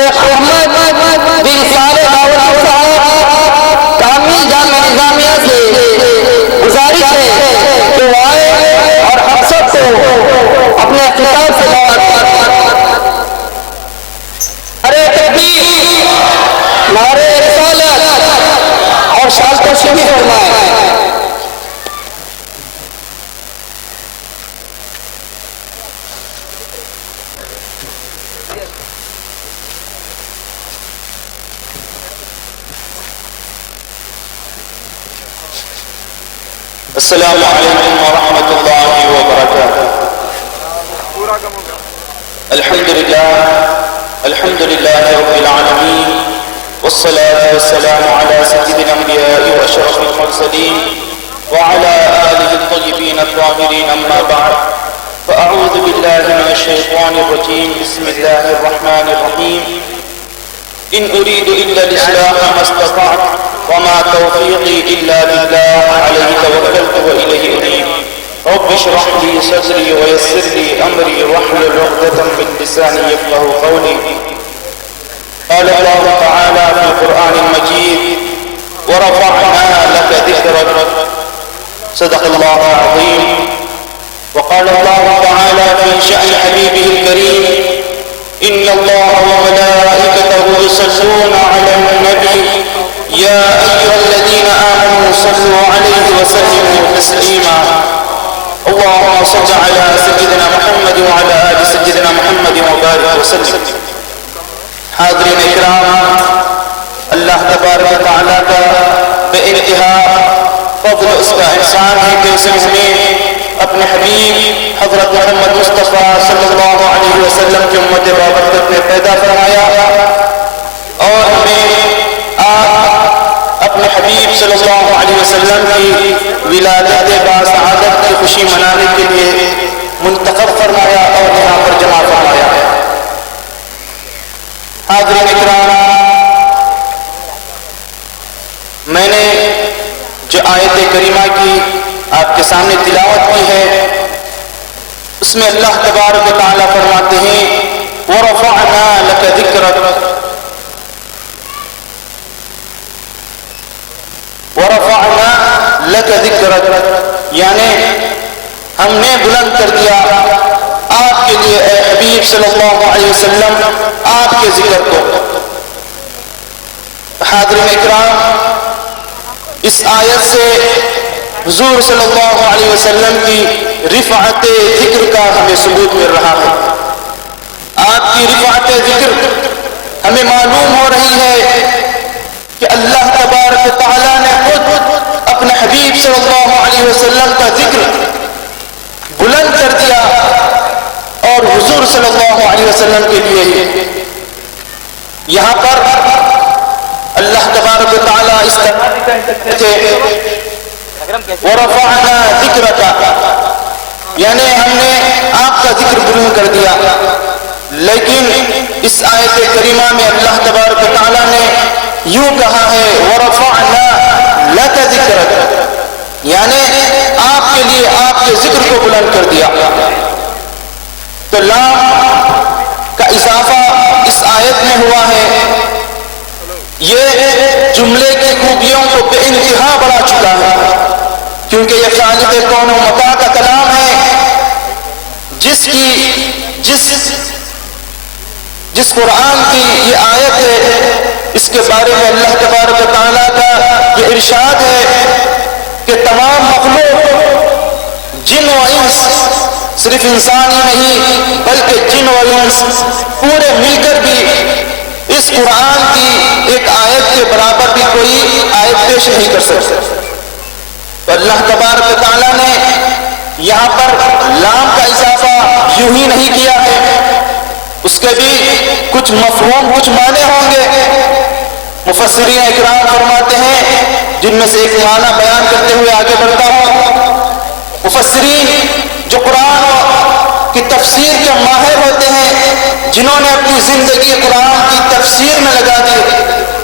شیخ احمد بن صالح داؤدی صاحب کامل جامع نظامیہ سے گزارش ہے کہ وہ آئے اور ہم سب کو اپنے خطاب سے ارے تکبیر، نعرہ رسالت اور شاد تشریف فرمائے۔ السلام علیکم ورحمۃ اللہ وبرکاتہ۔ الحمد للہ رب العالمین، والصلاة والسلام على سيد الأنبياء وأشرف المرسلين وعلى آله الطيبين الطاهرين، أما بعد فأعوذ بالله من الشيطان الرجيم، بسم الله الرحمن الرحيم، إن أريد إلا الإصلاح ما استطعت وما توفيقي إلا بالله، عليه توكلت وإليه أنيب، رب اشرح لي صدري ويسر لي أمري واحلل عقدة من لساني يفقهوا قولي۔ قال الله تعالى في القرآن المجيد: ورفعنا لك ذكرك، صدق الله العظيم۔ وقال الله تعالى في شأن حبيبه الكريم: إن الله وملائكته يصلون على النبي يا أيها الذين آمنوا صلوا عليه وسلموا تسليما، اللهم صل على سيدنا محمد وعلى آل سيدنا محمد وبارك وسلم۔ حاضرین اکرام، اللہ تبارک و تعالیٰ کا بے انتہا فضل اس کا احسان ہے کہ اس نے اپنے حبیب حضرت محمد مصطفیٰ صلی اللہ علیہ وسلم کی امت بابرکت میں پیدا فرمایا اور ہمیں آپ اپنے حبیب صلی اللہ علیہ وسلم کی ولادت باسعادت کی خوشی منانے کے لیے منتخب فرمایا اور یہاں پر جمع فرمایا۔ حاضرین اکرام، میں نے جو آیت کریمہ کی آپ کے سامنے تلاوت کی ہے، اس میں اللہ تبارک و تعالیٰ فرماتے ہیں: وَرَفَعْنَا لَكَ ذِكْرَكَ، وَرَفَعْنَا لَكَ ذِكْرَكَ، یعنی ہم نے بلند کر دیا آپ کے لیے اے حبیب صلی اللہ علیہ وسلم آپ کے ذکر کو۔ حاضرین اکرام، اس آیت سے حضور صلی اللہ علیہ وسلم کی رفعت ذکر کا ہمیں ثبوت مل رہا ہے۔ آپ کی رفعت ذکر ہمیں معلوم ہو رہی ہے کہ اللہ تبارک و تعالیٰ نے خود اپنے حبیب صلی اللہ علیہ وسلم کا ذکر بلند کر دیا اور حضور صلی اللہ علیہ وسلم کے لیے ہی۔ یہاں پر اللہ تبارک و تعالیٰ اس طرح کہتے تھے: وَرَفَعْنَا ذِكْرَكَ، یعنی ہم نے آپ کا ذکر بلند کر دیا۔ لیکن اس آیت کریمہ میں اللہ تبارک و تعالیٰ نے یوں کہا ہے: وَرَفَعْنَا لَكَ ذِكْرَكَ، یعنی آپ کے لیے آپ کے ذکر کو بلند کر دیا۔ تو لام کا اضافہ اس آیت میں ہوا ہے، یہ جملے کی خوبیوں کو بے انتہا بڑھا چکا ہے، کیونکہ یہ خالق کون و مکان کا کلام ہے، جس قرآن کی یہ آیت ہے، اس کے بارے میں اللہ تبارک و تعالیٰ کا یہ ارشاد ہے کہ تمام مخلوق جن و انس، صرف انسان ہی نہیں بلکہ جن و انس پورے مل کر بھی اس قرآن کی ایک آیت کے برابر بھی کوئی آیت پیش نہیں کر سکتے۔ تو اللہ تبارک و تعالیٰ نے یہاں پر لام کا اضافہ یوں ہی نہیں کیا ہے، اس کے بھی کچھ مفہوم، کچھ معنی ہوں گے۔ مفسرین اکرام فرماتے ہیں، جن میں سے ایک معنی بیان کرتے ہوئے آگے بڑھتا ہوں۔ مفسرین جو قرآن کی تفسیر کے ماہر ہوتے ہیں، جنہوں نے اپنی زندگی قرآن کی تفسیر میں لگا دی،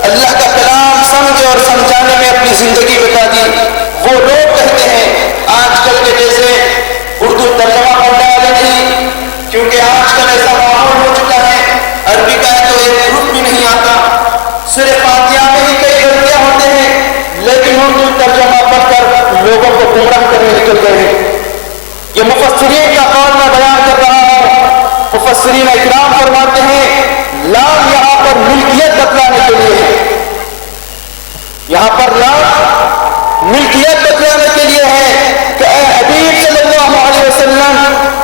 اللہ کا کلام سمجھے اور سمجھانے میں اپنی زندگی بتا دی، وہ لوگ کہتے ہیں آج کل کے جیسے اردو ترجمہ پڑھنے والے نہیں، کیونکہ آج کل ایسا ماحول ہو چکا ہے، عربی کا تو ایک گروپ لوگوں کو گمراہ کرنے نکل گئے ہیں۔ یہ مفسرین کا قول میں بیان کر رہا ہوں۔ مفسرین اکرام فرماتے ہیں لام یہاں پر ملکیت بتلانے کے لیے ہے، یہاں پر لام ملکیت بتلانے کے لیے ہے کہ اے حبیب صلی اللہ علیہ وسلم،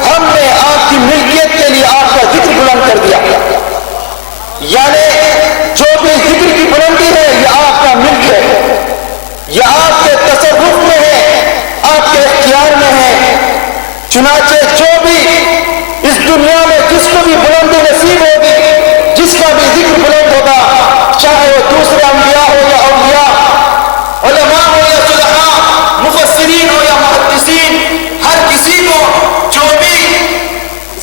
ہم نے آپ کی ملکیت کے لیے آپ کا ذکر بلند کر دیا، یعنی جو بھی ذکر کی بلندی ہے یہ آپ کا ملک ہے، یہ آپ کے تصرف میں ہے، آپ کے اختیار میں ہے۔ چنانچہ جو بھی اس دنیا میں جس کو بھی بلندی نصیب ہوگی، جس کا بھی ذکر بلند ہوگا، چاہے وہ دوسرے انبیاء ہو یا اولیاء، علماء ہو یا صلحاء، مفسرین ہو یا محدثین، ہر کسی کو جو بھی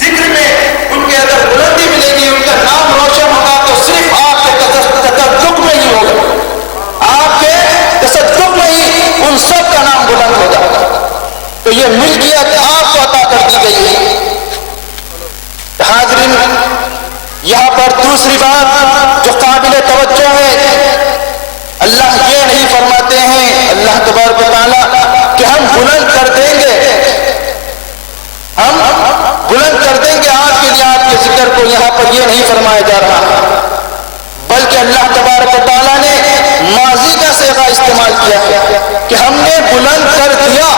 ذکر میں ان کے اگر بلندی ملے گی، ان کا نام روشن ہوگا، تو صرف آپ کے تصدق میں ہی ہوگا، آپ کے تصدق میں ہی ان سب کا نام بلند ہوگا۔ تو یہ ملکیت آپ کو عطا کر دی گئی ہے۔ حاضرین، یہاں پر دوسری بات جو قابل توجہ ہے، اللہ یہ نہیں فرماتے ہیں اللہ تبارک و تعالیٰ کہ ہم بلند کر دیں گے، ہم بلند کر دیں گے آپ کے لیے آپ کے ذکر کو، یہاں پر یہ نہیں فرمایا جا رہا، بلکہ اللہ تبارک و تعالیٰ نے ماضی کا صیغہ استعمال کیا ہے کہ ہم نے بلند کر دیا،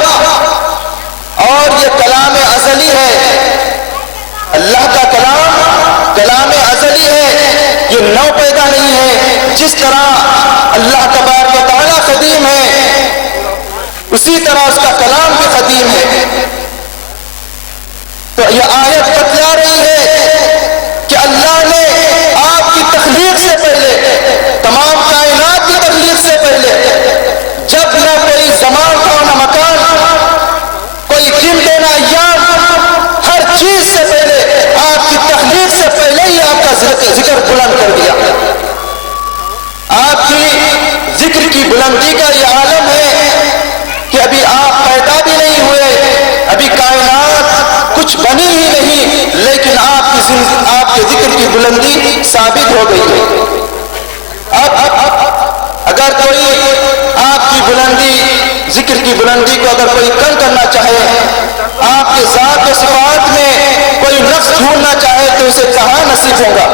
اور یہ کلام ازلی ہے، اللہ کا کلام ازلی ہے، یہ نو پیدا نہیں ہے۔ جس طرح اللہ تبارک و تعالیٰ قدیم ہے، اسی طرح اس کا کلام بھی قدیم ہے۔ تو یہ آیت بتلا رہی ہے کہ اللہ نے آپ کی تخلیق سے پہلے، تمام کائنات کی تخلیق سے پہلے، جب نہ کوئی زمان تھا نہ مکان، کوئی دن دینا ایام، ہر چیز سے پہلے آپ کی تخلیق سے پہلے ہی آپ کا ذکر بلند کر دیا۔ آپ کی ذکر کی بلندی کا یہ عالم ہے کہ ابھی آپ پیدا بھی نہیں ہوئے، ابھی کائنات کچھ بنی ہی نہیں، لیکن آپ کے ذکر کی بلندی ثابت ہو گئی ہے۔ اب اگر کوئی آپ کی بلندی، ذکر کی بلندی کو اگر کوئی کم کرنا چاہے، آپ کے ذات و صفات میں کوئی نقص ڈھونڈنا چاہے، تو اسے کہاں نصیب ہوگا؟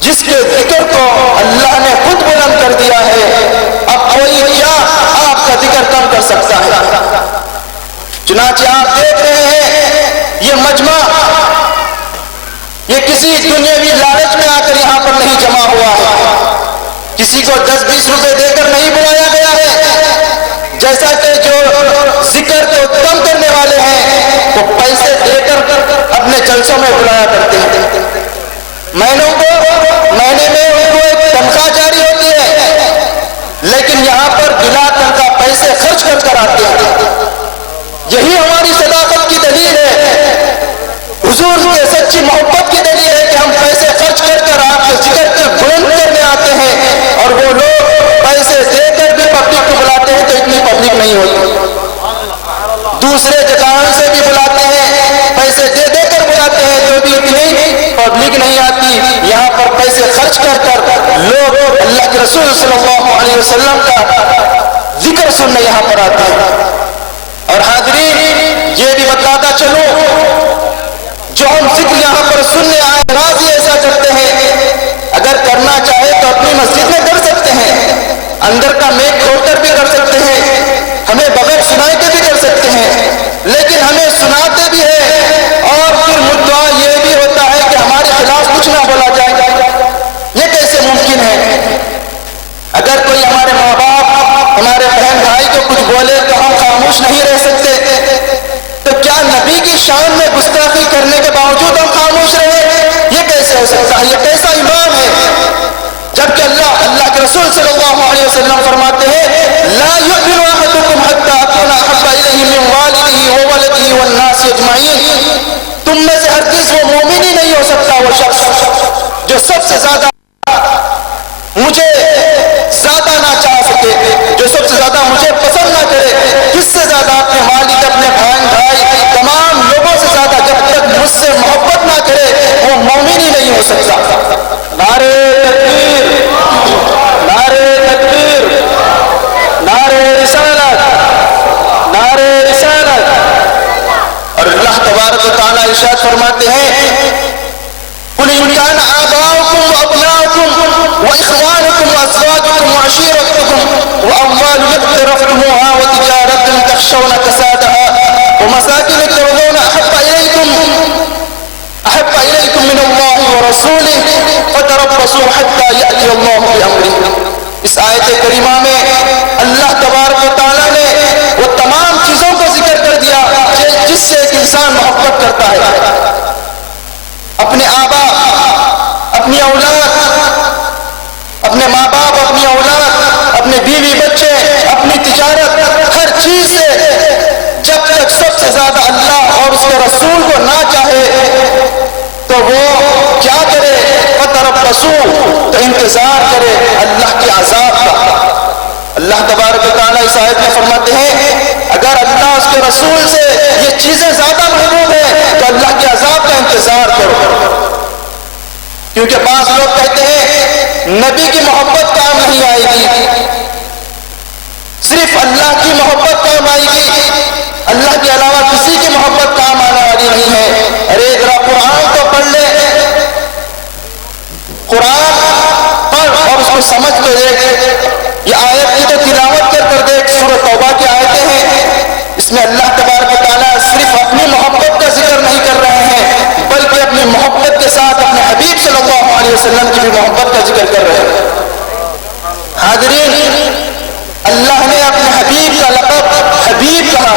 جس کے ذکر کو اللہ نے خود بلند کر دیا ہے، اب کوئی کیا آپ کا ذکر کم کر سکتا ہے؟ چنانچہ آپ دیکھ رہے ہیں یہ مجمع، یہ کسی دنیاوی لالچ میں آ کر یہاں پر نہیں جمع ہوا ہے، کسی کو 10-20 روپے دے کر نہیں بلایا گیا ہے، جیسا کہ جو ذکر کو کم کرنے والے ہیں وہ پیسے دے کر اپنے جلسوں میں بلایا کرتے ہیں، مہینے میں ان کو ایک تنخواہ جاری ہوتی ہے، لیکن یہاں پر بلا تنخواہ پیسے خرچ کر آتے ہیں۔ یہی ہماری صداقت کی دلیل ہے، حضور کے سچی محبت کی دلیل ہے کہ ہم پیسے خرچ کر آپ کے ذکر کو بلند کرنے آتے ہیں، اور وہ لوگ پیسے دے کر بھی پبلک کو بلاتے ہیں تو اتنی پبلک نہیں ہوتی، دوسرے جگہوں سے بھی بلاتے ہیں، پیسے دے کر بلاتے ہیں تو بھی اتنی پبلک نہیں آتی۔ یہاں پر پیسے خرچ کر لوگ اللہ کے رسول صلی اللہ علیہ وسلم کا ذکر سننے یہاں پر آتے ہیں۔ اور حاضرین، یہ بھی بتاتا چلوں، جو ہم ذکر یہاں پر سننے آئے راضی ایسا کرتے ہیں، اگر کرنا چاہے تو اپنی مسجد میں کر سکتے ہیں، اندر کا میک کھول کر بھی کر سکتے ہیں، ہمیں بغیر سنائے کے بھی کر سکتے ہیں، لیکن ہمیں سناتے بھی ہیں اور پھر مدعا یہ بھی ہوتا ہے کہ ہمارے خلاف کچھ نہ بولا جائے۔ یہ کیسے ممکن ہے؟ اگر کوئی ہمارے ماں باپ، ہمارے بہن بھائی کو کچھ بولے تو ہم خاموش نہیں رہ سکتے، تو کیا نبی کی شان میں گستاخی کرنے کے باوجود ہم خاموش رہے؟ یہ کیسے ہو سکتا ہے؟ یہ کیسا ایمان ہے؟ جبکہ اللہ کے رسول صلی اللہ علیہ وسلم فرماتے ہیں لا يؤمن احدكم حتى اكون احب اليه من والده وولده والناس اجمعين، تم میں سے ہرگز وہ مومن ہی نہیں ہو سکتا وہ شخص جو سب سے زیادہ مجھے زیادہ نہ چاہ سکے، جو سب سے زیادہ مجھے پسند نہ کرے، کس سے زیادہ اپنے والد، اپنے بہن بھائی، تمام لوگوں سے زیادہ جب تک مجھ سے محبت نہ کرے وہ مومن ہی نہیں ہو سکتا۔ نعرہ تکبیر، نعرہ تکبیر، نعرہ رسالہ ارشاد فرماتے ہیں قل ان كان آباؤكم وأبناؤكم وإخوانكم وأزواجكم وعشيرتكم وأموال اقترفتموها وتجارة تخشون كسادها ومساكن ترضون أحب إليكم من الله ورسوله فتربصوا حتى يأتي الله بأمره. اس آیت کریمہ میں اللہ تبارک و تعالیٰ نے وہ تمام چیزوں کو ذکر کر دیا جس سے ایک انسان محبت کرتا ہے. اپنے آبا، اپنی اولاد، اپنے ماں باپ، اپنی اولاد، اپنے بیوی بچے، اپنی تجارت، ہر چیز سے جب تک سب سے زیادہ اللہ اور اس کے رسول کو نہ چاہے تو وہ کیا کرے؟ فتربصوا، تو انتظار کرے اللہ کے عذاب کا. اللہ تبارک و تعالیٰ اس آیت میں فرماتے ہیں اگر اللہ اس کے رسول سے یہ چیزیں زیادہ محبوب ہیں تو اللہ کے عذاب کا انتظار کرو. کیونکہ بعض لوگ کہتے ہیں نبی کی محبت کام نہیں آئے گی، صرف اللہ کی محبت کام آئے گی، اللہ کے علاوہ کسی کی محبت کام آنے والی نہیں ہے. ارے ذرا قرآن تو پڑھ لے، قرآن پڑھ اور اس کو سمجھ تو دیکھ. یہ آیت کی تو تلاوت کر دیکھ. سورہ توبہ کی آیتیں ہیں، اس میں اللہ تبارک و تعالیٰ صرف اپنی محبت کا ذکر نہیں کر رہے ہیں بلکہ اپنی محبت کے ساتھ اپنے حبیب صلی اللہ علیہ وسلم کی بھی محبت کا ذکر کر رہے ہیں. حاضرین، اللہ نے اپنے حبیب کا لقب حبیب کہا.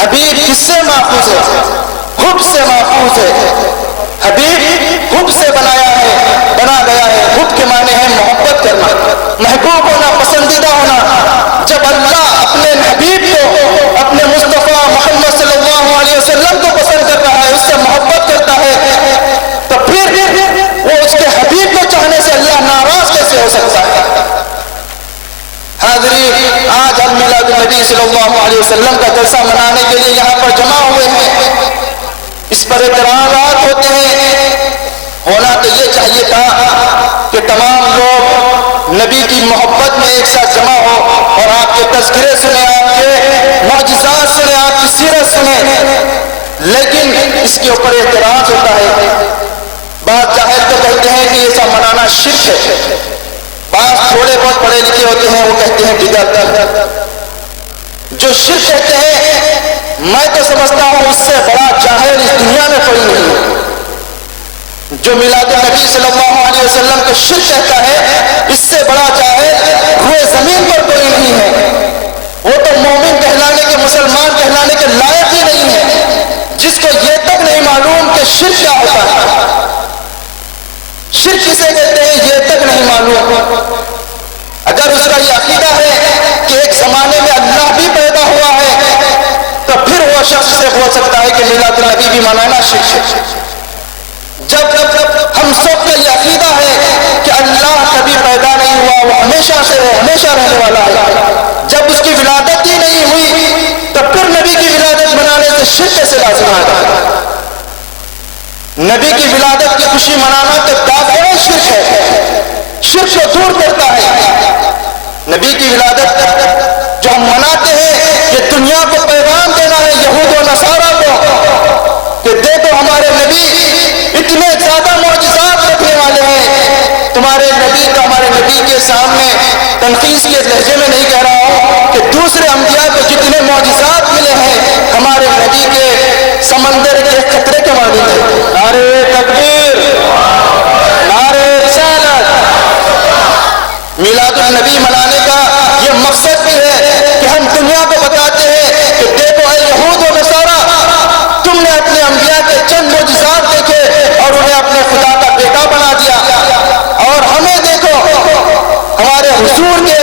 حبیب کس سے محفوظ ہے؟ حب سے محفوظ ہے. حبیب حب سے بنا گیا ہے. حب کے معنی ہے محبت کرنا، محبوب ہونا، پسندیدہ ہونا. جب اللہ اپنے حبیب کو، اپنے مصطفیٰ محمد صلی اللہ علیہ وسلم کو پسند کر رہا ہے، اس سے محبت کرتا ہے، تو پھر وہ اس کے حبیب کو چاہنے سے اللہ ناراض کیسے ہو سکتا ہے؟ حاضرین، آج ہم میلاد النبی صلی اللہ علیہ وسلم کا جلسہ منانے کے لیے یہاں پر جمع ہوئے ہیں. اس پر اعتراضات ہوتے ہیں. ہونا تو یہ چاہیے تھا کہ تمام لوگ نبی کی محبت میں ایک ساتھ جمع ہو اور آپ کے تذکرے سنیں، آپ کے معجزات سنیں، آپ کی سیرت سنیں. لیکن اس کے اوپر اعتراض ہوتا ہے. بعض جاہل تو کہتے ہیں کہ یہ سب منانا شرک ہے. بعض تھوڑے بہت پڑھے لکھے ہوتے ہیں وہ کہتے ہیں بدعت. جو شرک کہتے ہیں میں تو سمجھتا ہوں اس سے بڑا جاہل اس دنیا میں کوئی نہیں ہے. جو میلاد النبی صلی اللہ علیہ وسلم کو شرک کہتا ہے اس سے بڑا جاہل روئے زمین پر کوئی نہیں ہے. وہ تو مومن کہلانے کے، مسلمان کہلانے کے لائق ہی نہیں ہے جس کو یہ تک نہیں معلوم کہ شرک کیا ہوتا ہے. شرک کسے کہتے ہیں یہ تک نہیں معلوم. اگر اس کا یہ عقیدہ ہے کہ ایک زمانے میں اللہ بھی پیدا ہوا ہے تو پھر وہ شخص سے بول سکتا ہے کہ میلاد النبی بھی منانا شرک ہے. جب ہم سب کا یہ عقیدہ ہے کہ اللہ کبھی پیدا نہیں ہوا، وہ ہمیشہ سے ہے، ہمیشہ رہنے والا ہے، جب اس کی ولادت ہی نہیں ہوئی تو پھر نبی کی ولادت منانے سے شرک سے لازم آتا ہے. نبی کی ولادت کی خوشی منانا تو دافع شرک ہے، شرک کو دور کرتا ہے. نبی کی ولادت جو ہم مناتے ہیں یہ دنیا کو پیغام دینا ہے، یہود و نصارہ کو، کہ دیکھو ہمارے نبی اتنے زیادہ معجزات رکھنے والے ہیں. تمہارے نبی تو ہمارے نبی کے سامنے تنقیص کے لہجے میں نہیں کہہ رہا ہوں کہ دوسرے انبیاء کو جتنے معجزات ملے ہیں ہمارے نبی کے سمندر کے خطرے کے مانند ہیں. نعرہ تکبیر، نعرہ رسالت. میلاد النبی منانے کا یہ مقصد بھی ہے کہ ہم دنیا کو بتاتے ہیں کہ دیکھو اے یہود و نصارہ، تم نے اپنے انبیاء کے چند معجزات دیکھے اور انہیں اپنے خدا کا بیٹا بنا دیا، اور ہمیں دیکھو ہمارے حضور کے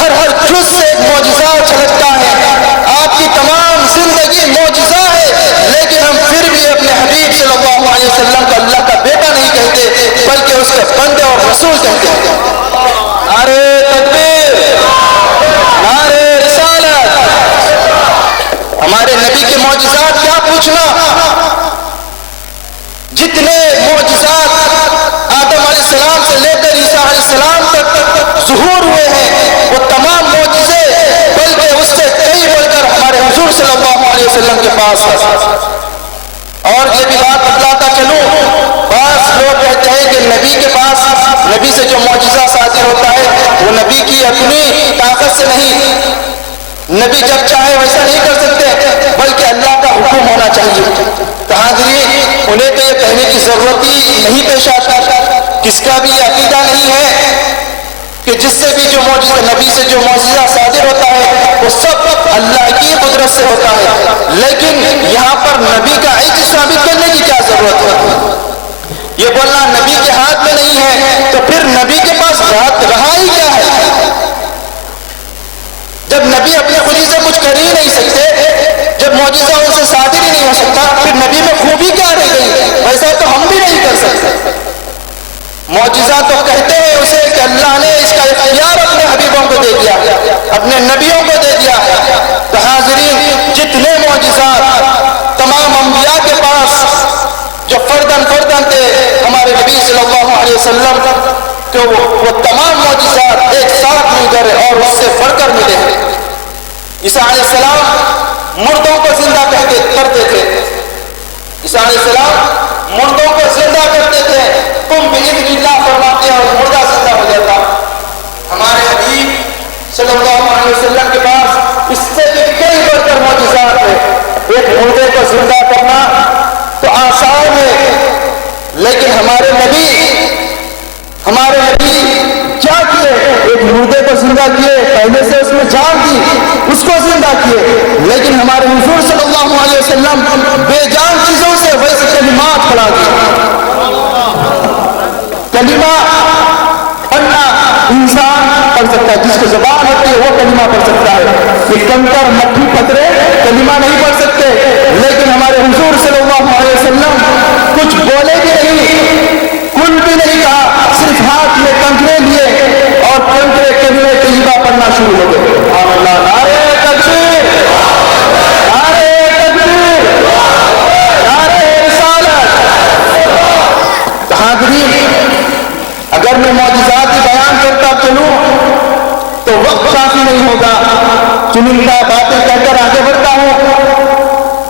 ہر جز سے ایک معجزہ چھلکتا ہے. آپ کی تمام زندگی معجزہ ہے لیکن ہم پھر بھی اپنے حبیب صلی اللہ علیہ وسلم کو اللہ کا بیٹا نہیں کہتے بلکہ اس کے بندے اور رسول کہتے ہیں. نعرہ تکبیر، نعرہ رسالت. ہمارے نبی کے معجزات کیا پوچھنا، جتنے معجزات آدم علیہ السلام سے لے کر عیسیٰ علیہ السلام تک ظہور ہوئے ہیں وہ تمام معجزے بلکہ اس سے کئی بڑھ کر ہمارے حضور صلی اللہ علیہ وسلم کے پاس ہے. نبی کے پاس نبی سے جو معجزہ صادر ہوتا ہے وہ نبی کی اپنی طاقت سے نہیں، نبی جب چاہے ویسا نہیں کر سکتے، بلکہ اللہ کا حکم ہونا چاہیے۔ تو حاضرین، انہیں تو یہ کہنے کی ضرورت ہی نہیں پیش آتا، کس کا بھی عقیدہ نہیں ہے کہ جس سے بھی جو معجزہ، نبی سے جو معجزہ صادر ہوتا ہے وہ سب اللہ کی قدرت سے ہوتا ہے، لیکن یہاں پر نبی کا عجز ثابت کرنے کی کیا ضرورت ہے؟ یہ بولنا نبی کے ہاتھ میں نہیں ہے، تو پھر نبی کے پاس رہا ہی کیا ہے؟ جب نبی اپنے خودی سے کچھ کر ہی نہیں سکتے، جب معجزہ ان سے صادر ہی نہیں ہو سکتا، پھر نبی میں خوبی کیا رہ گئی؟ ویسا تو ہم بھی نہیں کر سکتے۔ معجزہ تو کہتے ہیں اسے کہ اللہ نے اس کا اختیار اپنے حبیبوں کو دے دیا، اپنے نبیوں کو دے دیا۔ تو حاضرین، جتنے معجزات تمام انبیاء کے پاس جو فردن تھے، ہمارے نبی صلی اللہ علیہ وسلم کو وہ تمام معجزات ایک ساتھ مل کر اور اس سے بڑھ کر ملے ہیں۔ عیسیٰ علیہ السلام مردوں کو زندہ کرتے تھے، عیسیٰ علیہ السلام مردوں کو زندہ کرتے تھے، تم بإذن اللہ فرماتے ہیں اور مردہ زندہ ہو جاتا۔ ہمارے حبیب صلی اللہ علیہ وسلم کے پاس اس سے بھی کئی بڑھ کر معجزات ہیں۔ ایک مردے کو زندہ کرنا تو آسان ہے، لیکن ہمارے نبی کیا کیے؟ ایک مردے کو زندہ کیے، پہلے سے اس میں جان دی، اس کو زندہ کیے، لیکن ہمارے حضور صلی اللہ علیہ وسلم بے جان چیزوں سے ویسے کلمات پڑھا دیے۔ کلمہ پڑھنا انسان پڑھ سکتا ہے، جس کو زبان ہوتی ہے وہ کلمہ پڑھ سکتا ہے، یہ کنکر مٹی پتھرے کلمہ نہیں پڑھ سکتے، لیکن ہمارے حضور صلی اللہ علیہ وسلم کچھ بولے بھی نہیں، کل بھی نہیں کہا، صرف ہاتھ میں کنکرے لیے اور کنکرے کلمے طیبہ پڑھنا شروع ہو گئے۔ اللہ، نعرہ تکبیر، نعرہ تکبیر، نعرہ رسالت۔ حاضرین، اگر میں معجزات بیان کرتا چلوں تو وقت کافی نہیں ہوگا، چنندہ باتیں کہہ کر آگے بڑھتا ہوں۔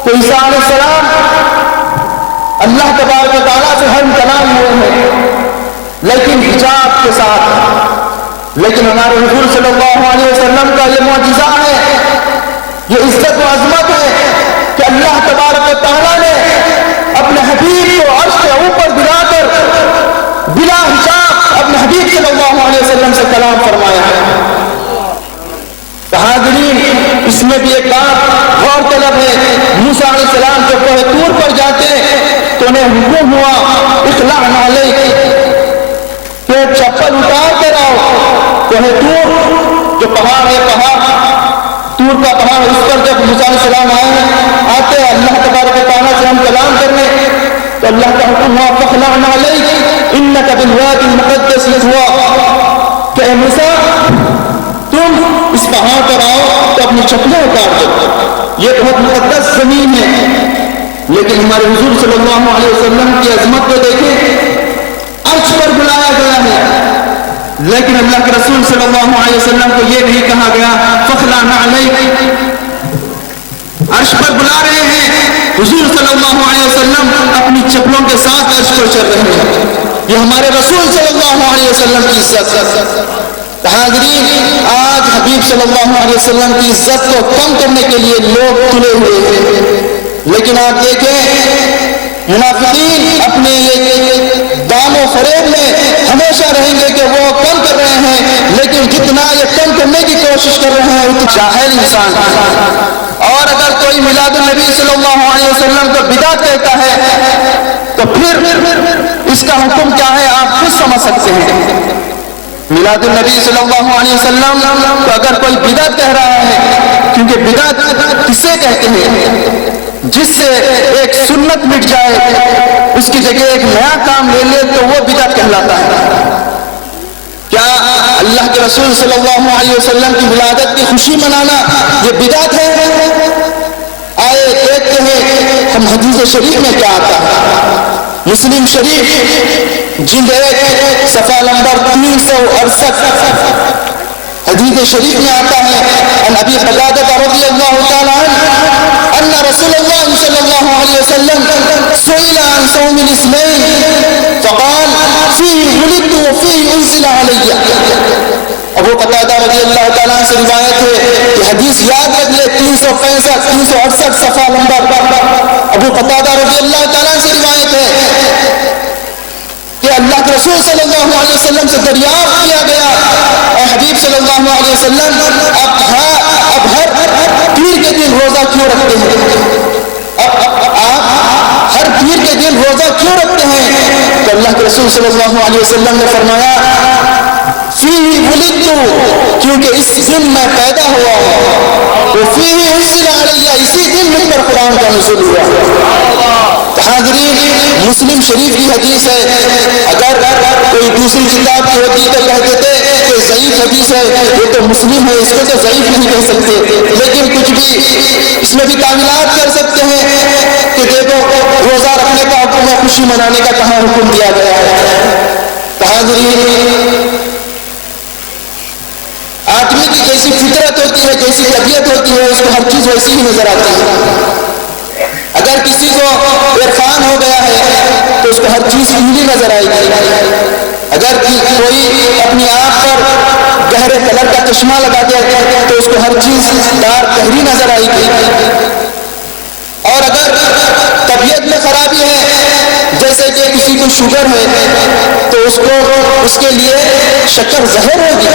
تو عیسیٰ علیہ السلام اللہ تبارک و تعالیٰ سے ہم کلام ہوئے ہیں، لیکن حجاب کے ساتھ، لیکن ہمارے حضور صلی اللہ علیہ وسلم کا یہ معجزہ ہے، یہ عزت و عظمت ہے کہ اللہ تبارک و تعالیٰ نے اپنے حبیب کو عرش کے اوپر گرا کر بلا حجاب اپنے حبیب صلی اللہ علیہ وسلم سے کلام فرمایا ہے۔ حاضرین، اس میں بھی ایک بات غور طلب ہے، موسیٰ علیہ السلام جب کوہ طور پر جاتے تو انہیں حکم ہوا اخلع نعلیک، کہ چپل اتار کر آؤ۔ کوہ طور جو پہاڑ ہے، طور کا پہاڑ، اس پر جب موسیٰ علیہ السلام آتے اللہ تبارک و تعالیٰ سے ہم کلام کرنے، تو اللہ کا حکم ہوا فاخلع نعلیک انک بالوادی المقدس طویٰ، کہ اے موسیٰ تم اس پہاڑ پر آؤ تو اپنی چپلیں اتار دو، یہ بہت مقدس زمین ہے۔ لیکن ہمارے حضور صلی اللہ علیہ وسلم کی عظمت کو دیکھیں، عرش پر بلایا گیا ہے، لیکن اللہ کے رسول صلی اللہ علیہ وسلم کو یہ نہیں کہا گیا فاخلع نعلیک۔ عرش پر بلا رہے ہیں، حضور صلی اللہ علیہ وسلم اپنی چپلوں کے ساتھ عرش پر چل رہے ہیں، یہ ہمارے رسول صلی اللہ علیہ وسلم کی عزت ہے۔ حاضرین، آج حبیب صلی اللہ علیہ وسلم کی عزت کو کم کرنے کے لیے لوگ تلے ہوئے ہیں، لیکن آپ دیکھیں منافقین اپنے دام و فریب میں ہمیشہ رہیں گے کہ وہ کم کر رہے ہیں، لیکن جتنا یہ کم کرنے کی کوشش کر رہے ہیں اتنا جاہل انسان ہے۔ اور اگر کوئی میلاد النبی صلی اللہ علیہ وسلم کو بدعت کہتا ہے تو پھر اس کا حکم کیا ہے آپ خود سمجھ سکتے ہیں۔ میلاد النبی صلی اللہ علیہ وسلم تو اگر کوئی بدعت کہہ رہا ہے، کیونکہ بدعت کسے کہتے ہیں؟ جس سے ایک سنت مٹ جائے، اس کی جگہ ایک نیا کام لے لے تو وہ بدعت کہلاتا ہے۔ کیا اللہ کے رسول صلی اللہ علیہ وسلم کی ولادت کی خوشی منانا یہ بدعت ہے؟ آئے دیکھتے ہیں ہم حدیث شریف میں کیا آتا ہے۔ مسلم شریف جلد 1 صفحہ نمبر 368 حدیث شریف میں آتا ہے، ان ابی قتادہ رضی اللہ تعالی عنہ ان رسول اللہ صلی اللہ علیہ وسلم سئل عن صوم الاثنين فقال فيه تعالیٰ سے روایت ہے کہ حدیث یاد رکھ لے 365 368 صفحہ نمبر، ابو قتادہ رضی اللہ تعالیٰ سے روایت ہے کہ اللہ کے رسول صلی اللہ علیہ وسلم سے دریافت کیا گیا، اے حبیب صلی اللہ علیہ وسلم اب ہر پیر کے دن روزہ کیوں رکھتے ہیں؟ آپ ہر پیر کے دن روزہ کیوں رکھتے ہیں؟ تو اللہ کے رسول صلی اللہ علیہ وسلم نے فرمایا فیہ ولدت، کیونکہ اس دن میں پیدا ہوا ہوں، وفیہ انزل علیہ، اسی دن مجھ پر قرآن کا نزول ہوا۔ حاضرین، مسلم شریف کی حدیث ہے، اگر کوئی دوسری کتاب کی ہوتی تو کہتے تھے کہ ضعیف حدیث ہے، یہ تو مسلم ہے، اس کو تو ضعیف نہیں کہہ سکتے، لیکن کچھ بھی اس میں بھی تعویلات کر سکتے ہیں کہ دیکھو روزہ رکھنے کا حکم ہے، خوشی منانے کا کہاں حکم دیا گیا ہے۔ حاضرین، آدمی کی جیسی فطرت ہوتی ہے، جیسی طبیعت ہوتی ہے، اس کو ہر چیز ویسی ہی نظر آتی ہے۔ اگر کسی کو عرفان ہو گیا ہے تو اس کو ہر چیز پیلی نظر آئے گی، اگر کوئی اپنی آنکھ پر گہرے کلر کا چشمہ لگا دیا تو اس کو ہر چیز دار گہری نظر آئے گی، اور اگر طبیعت میں خرابی ہے جیسے کہ کسی کو شوگر ہے تو اس کے لیے شکر زہر ہوگی،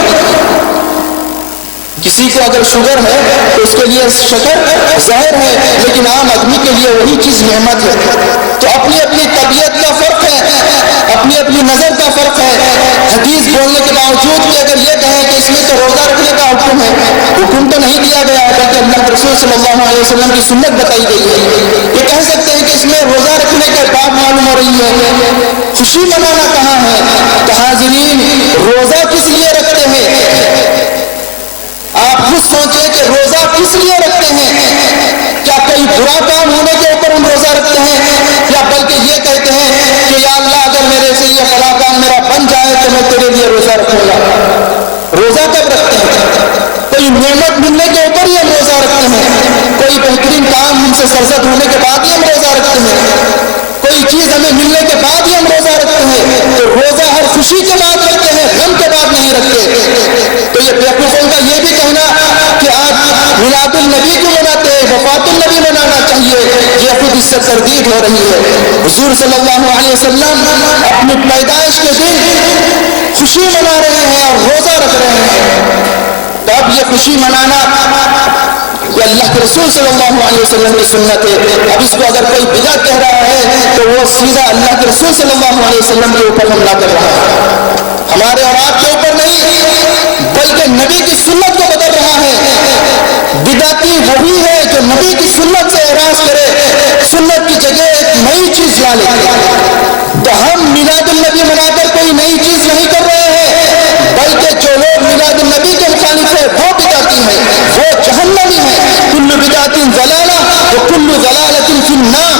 کسی کو اگر شوگر ہے تو اس کے لیے شکر زہر ہے، لیکن عام آدمی کے لیے وہی چیز نعمت ہے۔ تو اپنی اپنی طبیعت کا فرق ہے، اپنی اپنی نظر کا فرق ہے۔ حدیث بولنے کے باوجود کہ اگر یہ کہیں کہ اس میں تو روزہ رکھنے کا حکم ہے، حکم تو نہیں دیا گیا بلکہ اللہ کے رسول صلی اللہ علیہ وسلم کی سنت بتائی گئی ہے۔ یہ کہہ سکتے ہیں کہ اس میں روزہ رکھنے کا بات معلوم ہو رہی ہے، خوشی منانا کہاں ہے؟ تو حاضرین، روزہ کس لیے رکھتے ہیں؟ آپ خود سوچیں کہ روزہ کس لیے رکھتے ہیں؟ کیا کوئی برا کام ہونے کے اوپر ہم روزہ رکھتے ہیں، یا بلکہ یہ کہتے ہیں کہ یا اللہ اگر میرے سے یہ فلاں کام میرا بن جائے تو میں تیرے لیے روزہ رکھوں گا؟ روزہ کب رکھتے ہیں؟ کوئی نعمت ملنے کے اوپر ہی ہم روزہ رکھتے ہیں، کوئی بہترین کام ہم سے سرزد ہونے کے بعد ہی ہم روزہ رکھتے ہیں، کوئی چیز ہمیں ملنے کے بعد ہی ہم روزہ رکھتے ہیں۔ تو روزہ ہر خوشی کے بعد رکھتے ہیں، غم کے بعد نہیں رکھتے۔ تو یہ بیوقوفوں کا یہ بھی کہنا کہ آج میلاد النبی کیوں مناتے ہیں، وفات النبی منانا چاہیے، یہ خود اس سے تردید ہو رہی ہے۔ حضور صلی اللہ علیہ وسلم اپنی پیدائش کے دن خوشی منا رہے ہیں اور روزہ رکھ رہے ہیں، تو اب یہ خوشی منانا یہ اللہ کے رسول صلی اللہ علیہ وسلم کی سنت ہے۔ اب اس کو اگر کوئی بدعت کہہ رہا ہے تو وہ سیدھا اللہ کے رسول صلی اللہ علیہ وسلم کے اوپر حملہ کر رہا ہے، ہمارے اور آپ کے اوپر نہیں، بلکہ نبی کی سنت کو بدل رہا ہے۔ بدعتی وہی ہے جو نبی کی سنت سے اعراض کرے، سنت کی جگہ ایک نئی چیز لا لے۔ تو ہم میلاد النبی منا کر کوئی نئی چیز نہیں کر رہے ہیں، بلکہ جو لوگ میلاد النبی کے مخالف ہے وہ بدعتی ہیں، وہ جہنمی ہیں۔ کل بدعت ضلالہ وکل ضلالۃ فی النار،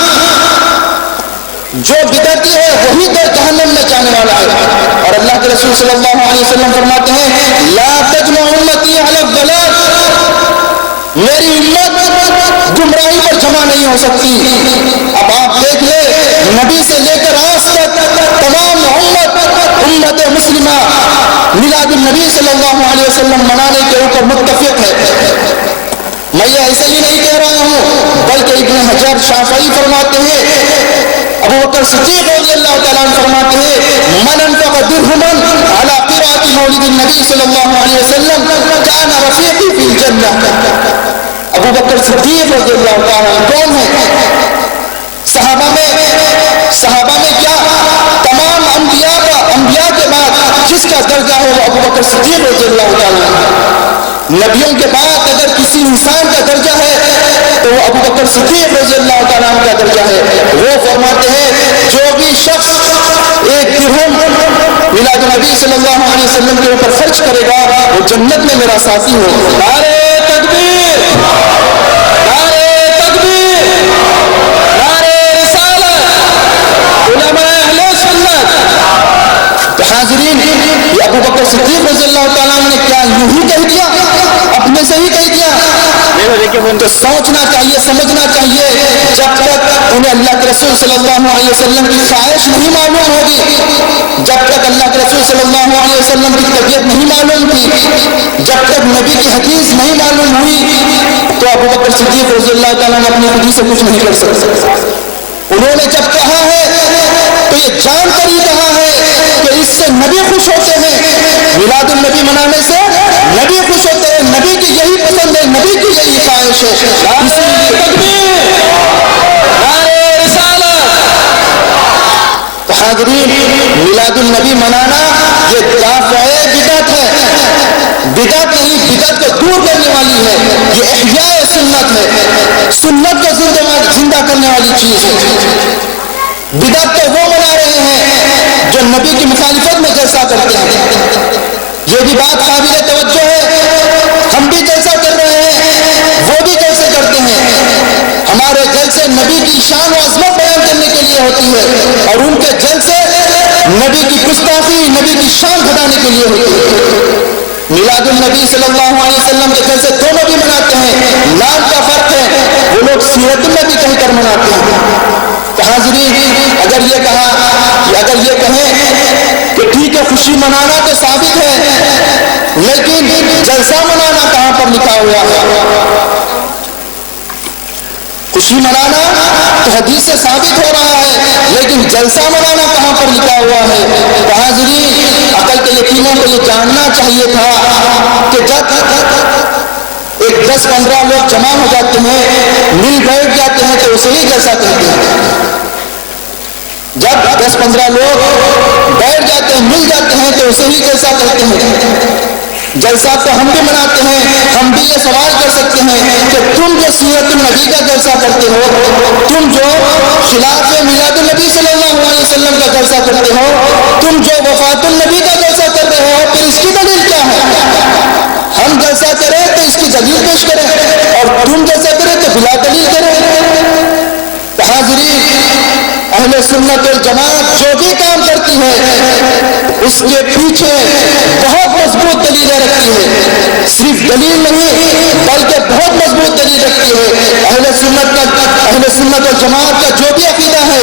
جو بدعتی ہے وہی تو جہنم میں جانے والا ہے۔ اور اللہ کے رسول صلی اللہ علیہ وسلم فرماتے ہیں لا تجمع امتی علی الضلال، میری امت گمراہی پر جمع نہیں ہو سکتی۔ اب آپ دیکھ لیں، نبی سے لے کر آج تک تمام امت مسلمہ میلاد النبی صلی اللہ علیہ وسلم منانے کے اوپر متفق ہے۔ میں یہ ایسے ہی نہیں کہہ رہا ہوں، بلکہ ابن حجر شافعی فرماتے ہیں، ابو بکر صدیق رضی اللہ تعالیٰ عنہ فرماتے ہیں من انفق درہما علی قراءۃ مولد النبی صلی اللہ علیہ وسلم کان رفیقی فی الجنہ۔ ابو بکر صدیق رضی اللہ تعالیٰ عنہ کون ہے؟ صحابہ میں کیا تمام انبیاء کے بعد جس کا درجہ ہے وہ ابو بکر صدیق رضی اللہ تعالیٰ عنہ۔ نبیوں کے بعد اگر کسی انسان کا درجہ ہے تو وہ ابو بکر صدیق رضی اللہ تعالیٰ عنہ کا درجہ ہے۔ وہ فرماتے ہیں جو بھی شخص ایک درہم میلاد نبی صلی اللہ علیہ وسلم کے اوپر خرچ کرے گا وہ جنت میں میرا ساتھی ہو۔ نعرہ تکبیر، نعرہ تکبیر، نعرہ رسالت، علماء اہل سنت۔ تو حاضرین، یہ ابو بکر صدیق رضی اللہ تعالیٰ عنہ نے کیا یوں ہی کہہ دیا، اپنے سے ہی کہہ دیا؟ تو سوچنا چاہیے, سمجھنا چاہیے. جب تک انہیں اللہ کے رسول صلی اللہ علیہ وسلم کی خواہش نہیں معلوم ہوگی, جب تک اللہ کے رسول صلی اللہ علیہ وسلم کی طبیعت نہیں معلوم تھی, جب تک نبی کی حدیث نہیں معلوم ہوئی, تو ابو بکر صدیق رضی اللہ تعالیٰ نے اپنی خودی سے کچھ نہیں کر سکتے. انہوں نے جب کہا ہے تو یہ جان کر ہی کہا ہے کہ اس سے نبی خوش ہوتے ہیں, میلاد النبی منانے سے نبی خوش ہوتے ہیں, نبی کی یہی پسند ہے, نبی کی یہی خواہش ہے. اسی لیے تو حاضرین, میلاد النبی منانا یہ دافع بدعت ہے, بدعت نہیں, بدعت کو دور کرنے والی ہے, یہ احیاء سنت ہے, سنت کو زندہ کرنے والی چیز ہے. بدعت تو وہ منا رہے ہیں جو نبی کی مخالفت میں جلسہ کرتے ہیں. یہ بھی بات قابل توجہ ہے, ہم بھی جلسہ کر رہے ہیں, وہ بھی جلسے کرتے ہیں. ہمارے جلسے نبی کی شان و عظمت بیان کرنے کے لیے ہوتی ہے, اور ان کے جلسے نبی کی گستاخی, نبی کی شان گھٹانے کے لیے ہوتی ہے. میلاد النبی صلی اللہ علیہ وسلم کے جلسے دونوں بھی مناتے ہیں, نام کا فرق ہے, وہ لوگ سیرت النبی کہہ کر مناتے ہیں. تو حاضرین, اگر یہ کہا, اگر یہ کہیں کہ ٹھیک ہے خوشی منانا تو ثابت ہے, لیکن جلسہ منانا کہاں پر لکھا ہوا ہے؟ خوشی منانا تو حدیث سے ثابت ہو رہا ہے, لیکن جلسہ منانا کہاں پر لکھا ہوا ہے؟ تو حاضرین, عقل کے یتیموں کو یہ جاننا چاہیے تھا کہ جب ایک 10-15 لوگ جمع ہو جاتے ہیں, مل بیٹھ جاتے ہیں, تو اسے ہی جلسہ کہتے ہیں. جب 10-15 لوگ بیٹھ جاتے ہیں, مل جاتے ہیں, تو اسے ہی جلسہ کہتے ہیں. جلسہ تو ہم بھی مناتے ہیں, ہم بھی یہ سوال کر سکتے ہیں کہ تم جو سیرت النبی کا جلسہ کرتے ہو, تم جو خلاف میلاد النبی صلی اللہ علیہ وسلم کا جلسہ کرتے ہو, تم جو وفات النبی کا جلسہ کر رہے ہو, پھر اس کی دلیل کیا ہے؟ ہم جلسہ کریں تو اس کی دلیل پیش کریں, اور تم جلسہ کریں تو بلا دلیل کریں. حاضرین, اہل سنت والجماعت جو بھی کام کرتی ہے اس کے پیچھے بہت مضبوط دلیلیں رکھتی ہے, صرف دلیل نہیں بلکہ بہت مضبوط دلیل رکھتی ہے. اہل سنت والجماعت کا جو بھی عقیدہ ہے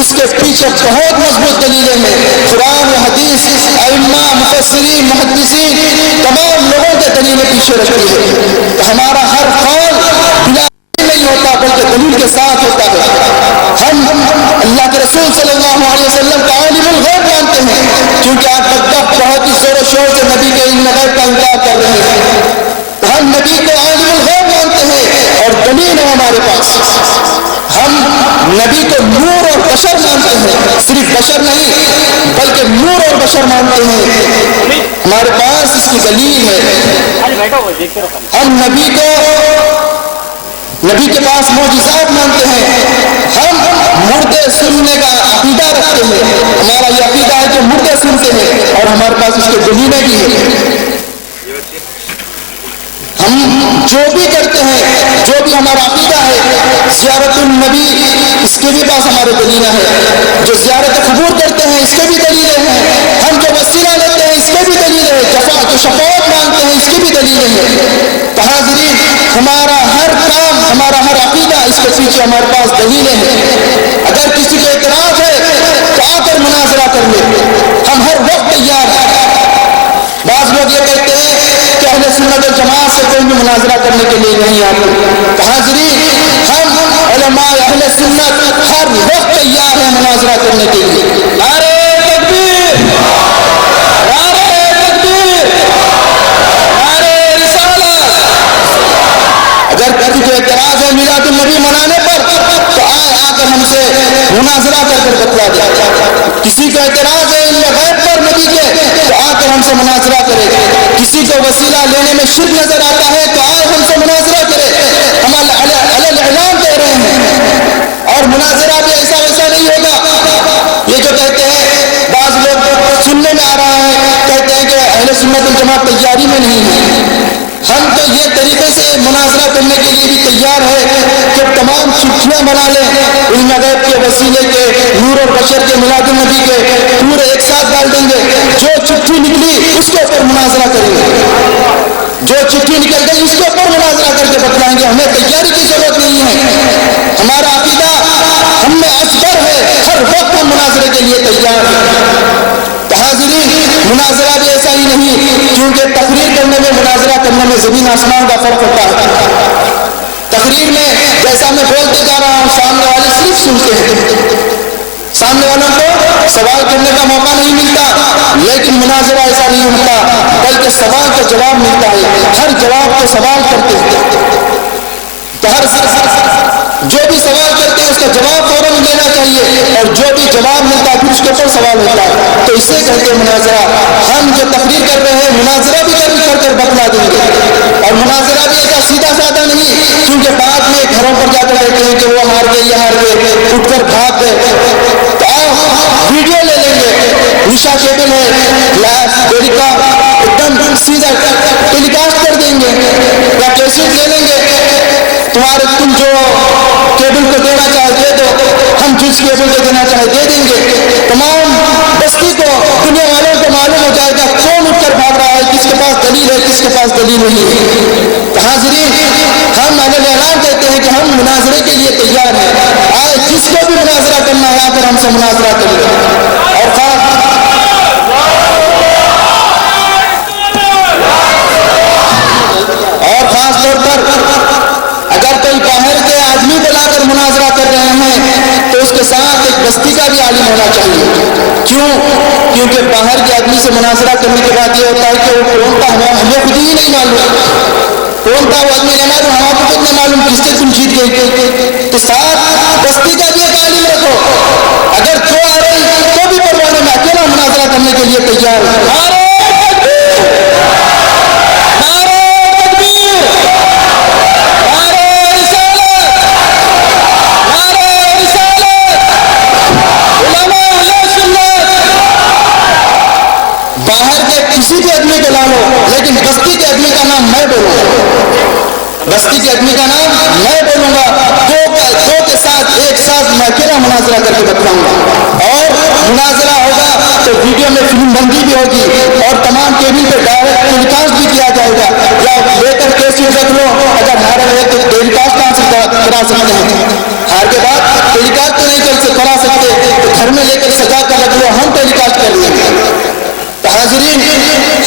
اس کے پیچھے بہت مضبوط دلیلیں ہیں. قرآن و حدیث, ائمہ, مفسرین, محدثین, تمام لوگوں کے دلیلیں پیچھے رکھتی ہے. تو ہمارا ہر قول بلا نہیں ہوتا بلکہ دلیل کے ساتھ ہوتا ہے. ہم اللہ کے رسول صلی اللہ علیہ وسلم کا عالم الغیب مانتے ہیں, کیونکہ آپ تک بہت ہی زور و شور سے نبی کے علم غیب کا انکار کر رہے ہیں. ہم نبی کو عالم الغیب مانتے ہیں اور دلیل ہے ہمارے پاس. ہم نبی کو نور اور بشر مانتے ہیں, صرف بشر نہیں بلکہ نور اور بشر مانتے ہیں, ہمارے پاس اس کی دلیل ہے. ہم نبی کے پاس معجزات مانتے ہیں, ہم مردے سننے کا عقیدہ رکھتے ہیں, ہمارا یہ عقیدہ ہے کہ مردے سنتے ہیں, اور ہمارے پاس اس کے دلیلیں بھی ہیں. ہم جو بھی کرتے ہیں, جو بھی ہمارا عقیدہ ہے, زیارت النبی اس کے بھی پاس ہمارے دلیلیں ہیں, جو زیارت قبور کرتے ہیں اس کے بھی دلیلیں ہیں, ہم جو وسیلہ لیتے ہیں اس کے بھی دلیلیں ہیں, جو شفاعت مانگتے ہیں اس کی بھی دلیلیں ہیں. تو حاضرین, ہمارا ہر کام, ہمارا ہر عقیدہ, اس کے پیچھے ہمارے پاس دلیلیں ہیں. اگر کسی کو اعتراض ہے تو آ کر مناظرہ کر لے, ہم ہر وقت تیار ہیں. بعض لوگ یہ کہتے ہیں کہ اہل سنت والجماعت سے کوئی بھی مناظرہ کرنے کے لیے نہیں آتے. تو حاضرین, ہم علماء اہل سنت ہر وقت تیار ہیں مناظرہ کرنے کے لیے. نعرہ تکبیر, نعرہ تکبیر, نعرہ رسالت. اگر کسی کو اعتراض ہے میلاد النبی منانے پر تو آ کر ہم سے مناظرہ کر بتلا دے. کسی کو اعتراض ہے علم غیب پر نبی کے تو آ کر ہم سے مناظرہ کرے. کسی کو وسیلہ لینے میں شرک نظر آتا ہے تو آئے ہم سے مناظرہ کرے. ہم اعلان دے رہے ہیں, اور مناظرہ بھی ایسا ویسا نہیں ہوگا. یہ جو کہتے ہیں, بعض لوگ سننے میں آ رہا ہے, کہتے ہیں کہ اہل سنت والجماعت تیاری میں نہیں ہے. ہم تو یہ طریقے سے مناظرہ کرنے کے لیے بھی تیار ہے کہ تمام چٹھیاں بنا لیں, علم غیب کے وسیلے کے, نور اور بشر کے, میلاد النبی کے, پورے ایک ساتھ ڈال دیں گے. جو چٹھی نکلی اس کے اوپر مناظرہ کریں گے, جو چٹھی نکل گئی اس کے اوپر مناظرہ کر کے بتلائیں گے. ہمیں تیاری کی ضرورت نہیں ہے. ہمارا عقیدہ ہم میں اصغر ہے, ہر وقت ہم مناظرے کے لیے تیار ہیں. تو حاضرین, مناظرہ بھی ایسا ہی نہیں, کیونکہ تقریر کرنے میں مناظرہ کرنے میں زمین آسمان کا فرق ہوتا ہے. تقریر میں جیسا میں بولتے جا رہا ہوں سامنے والے صرف سنتے ہیں, سامنے والوں کو سوال کرنے کا موقع نہیں ملتا. لیکن مناظرہ ایسا نہیں ہوتا, بلکہ سوال کا جواب ملتا ہے. ہر جواب کو سوال کرتے ہیں, تو ہر جو بھی سوال کرتے ہیں اس کا جواب فوراً دینا چاہیے, اور جو بھی جواب ملتا ہے پھر اس کے اوپر سوال ہوتا ہے. تو اسے کہتے ہیں مناظرہ. ہم جو تقریر کر رہے ہیں مناظرہ بھی کر بتلا دیں گے. اور مناظرہ بھی ایسا سیدھا سادہ نہیں, کیونکہ بعد میں گھروں پر جا کر کہتے ہیں کہ وہ ہار گئے, یہ ہار گئے, اٹھ کر بھاگ گئے. تو آپ ویڈیو لے لیں گے, نشا کیبل ہے, لائیو کا ایک دم سیدھا ٹیلی کاسٹ کر دیں گے, یا کیسٹ لے لیں گے. تم جو کیبل کو دینا چاہے دے دو, ہم جس کیبل کو دینا چاہے دے دیں گے. تمام بستی کو, دنیا والوں کو معلوم ہو جائے گا کون اٹھ کر بھاگ رہا ہے, کس کے پاس دلیل ہے, کس کے پاس دلیل نہیں ہے. تو حاضرین, ہم اعلان کہتے ہیں کہ ہم مناظرے کے لیے تیار ہیں. آئے جس کو بھی مناظرہ کرنا ہے آ کر ہم سے مناظرہ کر لیں. اور خاص طور پر اگر کوئی باہر کے آدمی کو لا کر مناظرہ کر رہے ہیں تو اس کے ساتھ ایک بستی کا بھی عالم ہونا چاہیے. کیوں؟ کیونکہ باہر کے آدمی سے مناظرہ کرنے کے بعد یہ ہوتا ہے کہ وہ کون تھا ہمیں خود ہی نہیں معلوم, کون تھا وہ آدمی نہیں معلوم, ہمارے کو خود نہیں معلوم کس سے تم جیت گئی. تو ساتھ بستی کا بھی ایک عالم رکھو. اگر تو آ رہی تو بھی پروانے میں اکیلا مناظرہ کرنے کے لیے تیار ہوں. کسی بھی آدمی کو لا لو, لیکن بستی کے آدمی کا نام میں بولوں گا. بستی کے آدمی کا نام میں بولوں گا. دو کے ساتھ ایک ساتھ میں اکیلا مناظرہ کر کے بتلاؤں گا. اور مناظرہ ہوگا تو ویڈیو میں فلم بندی بھی ہوگی, اور تمام کیبل پہ ڈائریکٹ ٹیلی کاسٹ بھی کیا جائے گا. یا لے کر کیسے رکھ لو, اگر ہارا رہے تو ٹیلی کاسٹ کرا سکتے ہیں. ہار کے بعد ٹیلی کاسٹ تو نہیں کرا سکتے تو گھر میں لے کر سجا کر رکھ لو, ہم ٹیلی کاسٹ کر لیں گے. حاضرین,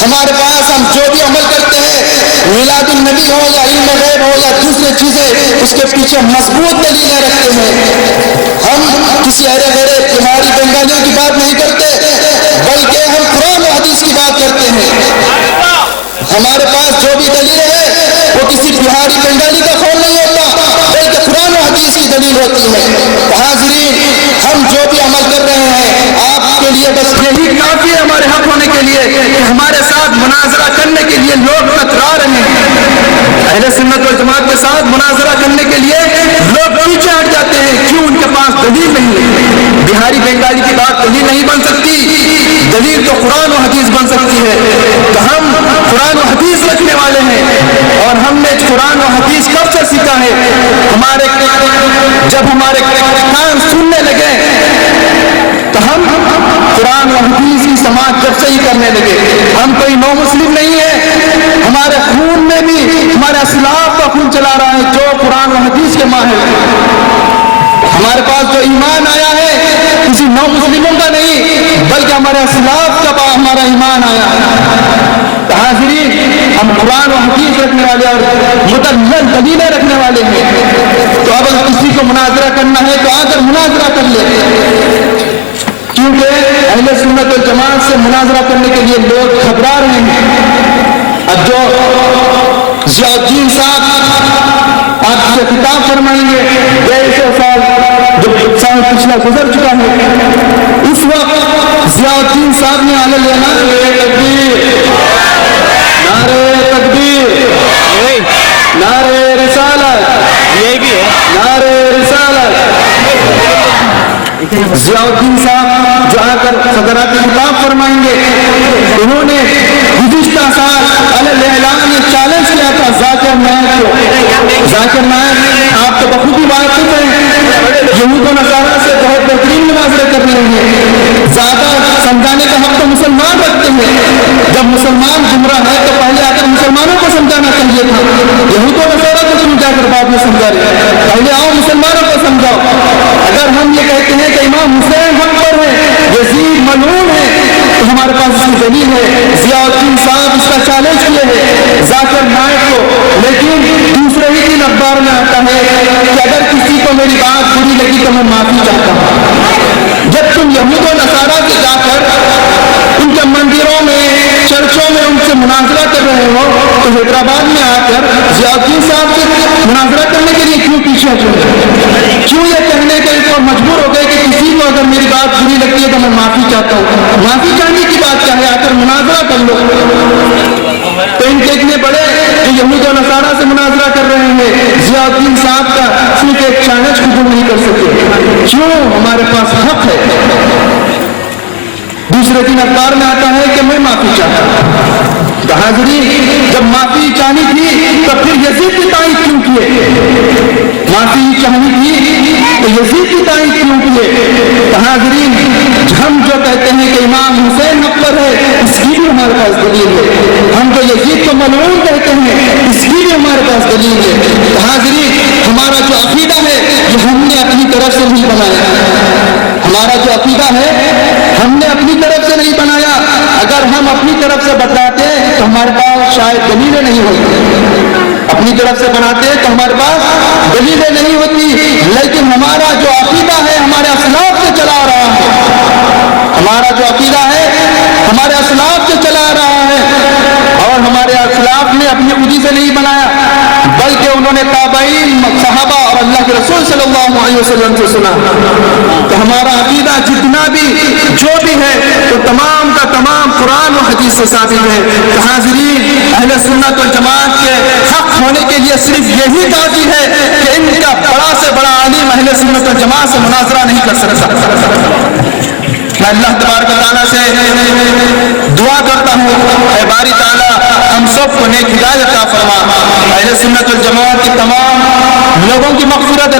ہمارے پاس ہم جو بھی عمل کرتے ہیں میلاد النبی ہو یا علم غیب ہو یا دوسری چیزیں, اس کے پیچھے مضبوط دلیلیں رکھتے ہیں. ہم کسی ارے غیرے بہاری بنگالیوں کی بات نہیں کرتے, بلکہ ہم قرآن و حدیث کی بات کرتے ہیں. ہمارے پاس جو بھی دلیل ہے وہ کسی بہاری بنگالی کا خون نہیں ہوتا, بلکہ قرآن و حدیث کی دلیل ہوتی ہے. حاضرین, ہم جو بھی عمل کر رہے ہیں آپ کے لیے بس یہی کافی ہے ہمارے حق ہونے کے لیے کہ ہمارے ساتھ مناظرہ کرنے کے لیے لوگ کترا رہے ہیں. اہل سنت والجماعت کے ساتھ مناظرہ کرنے کے لیے لوگ پیچھے ہٹ جاتے ہیں. کیوں؟ ان کے پاس دلیل نہیں ہے. بہاری بنگالی کی بات دلیل نہیں بن سکتی, دلیل تو قرآن و حدیث بن سکتی ہے. تو ہم قرآن و حدیث رکھنے والے ہیں, اور ہم نے قرآن و حدیث کب سے سیکھا ہے؟ جب ہمارے کان سننے لگے تو ہم قرآن و حدیث کی سماعت جب سے ہی کرنے لگے. ہم کوئی نو مسلم نہیں ہے, ہمارے خون میں بھی ہمارے اسلاف کا خون چلا رہا ہے جو قرآن و حدیث کے ماہر ہیں. ہمارے پاس جو ایمان آیا ہے کسی نو مسلموں کا نہیں, بلکہ ہمارے اسلاف کا ہمارا ایمان آیا ہے. حاضرین, ہم قرآن و حدیث رکھنے والے اور مدلل دلیلیں رکھنے والے ہیں. تو اب اگر کسی کو مناظرہ کرنا ہے تو آ کر مناظرہ کر لے, کیونکہ اہل سنت والجماعت سے مناظرہ کرنے کے لیے لوگ گھبرا رہے ہیں. اب جو ضیاء الدین صاحب آپ سے خطاب فرمائیں گے, 150 سال جو سال پچھلا گزر چکا ہے, اس وقت ضیاء الدین صاحب نے علیہ تکبیر, نعرہ رسالت, یہ بھی ہے نعرہ رسالت. ضیاء الدین صاحب جو آ کر صدرات خطاب فرمائیں گے, انہوں نے گزشتہ سال اعلان یہ چیلنج کیا تھا ذاکر نائک کو. ذاکر نائک آپ تو بخوبی واقف ہیں, یہود و نصارہ سے بہت بہترین مناظرے کر رہے ہیں. زیادہ سمجھانے کا حق تو مسلمان رکھتے ہیں. جب مسلمان گمراہ ہے تو پہلے آ کر مسلمان مسلمانوں کو سمجھانا چاہیے تھا. یہود و نصارہ کو تم جا کر بعد میں سمجھا رہے. پہلے آؤ مسلمانوں کو سمجھاؤ. اگر ہم یہ کہتے ہیں کہ امام حسین حق پر ہے, یزید ملعون ہے, تو ہمارے پاس اس کی دلیل ہے. ضیاء الدین صاحب اس کا چیلنج کیے ہیں ذاکر نائک کو, لیکن دوسرے ہی دن اخبار میں آتا ہے کہ اگر کسی کو میری بات بری لگی تو میں معافی چاہتا ہوں. جب تم یہود و نصارہ سے جا کر ان کے مندروں میں, چرچوں میں ان سے مناظرہ کر رہے ہو, تو حیدرآباد میں آ کر ضیاء الدین صاحب سے مناظرہ کرنے کے لیے کیوں پیچھے ہٹے؟ کیوں یہ کہنے کے اوپر مجبور ہو گئے کہ کسی کو اگر میری بات بری لگتی ہے تو میں معافی چاہتا ہوں؟ معافی چاہنے کی بات کیا ہے, آ کر مناظرہ کر لو. تو ان کے اتنے بڑے جو یہود و نصارہ سے مناظرہ کر رہے ہیں, ضیاء الدین صاحب کا صرف ایک چیلنج قبول نہیں کر سکے. کیوں؟ ہمارے پاس حق ہے. دوسرے دن اخبار میں آتا ہے کہ میں معافی چاہتا ہوں. تو حاضرین, جب معافی چاہنی تھی تو پھر یزید کی تائید کیوں کیے؟ معافی چاہنی تھی تو یزید کی تائید کیوں کیے؟ تو حاضرین, ہم جو کہتے ہیں کہ امام حسین حق پر ہے, اس کی بھی ہمارے پاس دلیل ہے. ہم جو یزید کو ملعون کہتے ہیں, اس کی بھی ہمارے پاس دلیل ہے. تو حاضرین, ہمارا جو عقیدہ ہے یہ ہم نے اپنی طرف سے نہیں بنایا. ہمارا جو عقیدہ ہے ہم نے اپنی طرف سے نہیں بنایا. اگر ہم اپنی طرف سے بتاتے تو ہمارے پاس شاید دلیلیں نہیں ہوتی. اپنی طرف سے بناتے تو ہمارے پاس دلیلیں نہیں ہوتی. لیکن ہمارا جو عقیدہ ہے ہمارے اسلاف سے چلا آ رہا ہے. ہمارا جو عقیدہ ہے ہمارے اسلاف سے چلا آ رہا ہے. اور ہمارے اسلاف نے اپنی خودی سے نہیں بنایا, بلکہ انہوں نے تابعین, صحابہ اور اللہ کے رسول صلی اللہ علیہ وسلم سے سنا. تو ہمارا عقیدہ جتنا بھی جو بھی ہے تو تمام کا تمام قرآن و حدیث سے ثابت ہے. تو حاضرین, اہل سنت والجماعت کے حق ہونے کے لیے صرف یہی کافی ہے کہ ان کا بڑا سے بڑا عالم اہل سنت والجماعت سے مناظرہ نہیں کر سکتا. میں اللہ تبارک و تعالیٰ سے دعا کرتا ہوں, اے باری تعالیٰ ہم سب کو نیک ہدایت عطا فرما. اہل سنت والجماعت کے تمام لوگوں کی مغفرت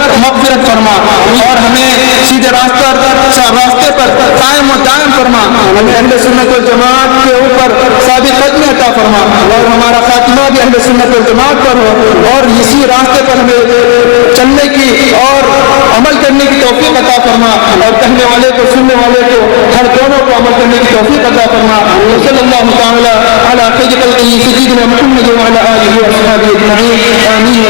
فرما, اور ہمیں سیدھے راستے پر قائم و دائم فرما. ہمیں اہل سنت والجماعت کے اوپر ثابت قدمی عطا فرما, اور ہمارا خاتمہ بھی اہل سنت والجماعت پر ہو, اور اسی راستے پر ہمیں چلنے کی اور عمل کرنے کی توفیق عطا فرما, اور کہنے والے کو سننے والے کو ہر دونوں کو عمل کرنے کی توفیق عطا فرما. صلی اللہ تعالی علی خیر خلقہ سیدنا محمد وعلی آلہ وصحبہ اجمعین. آمین.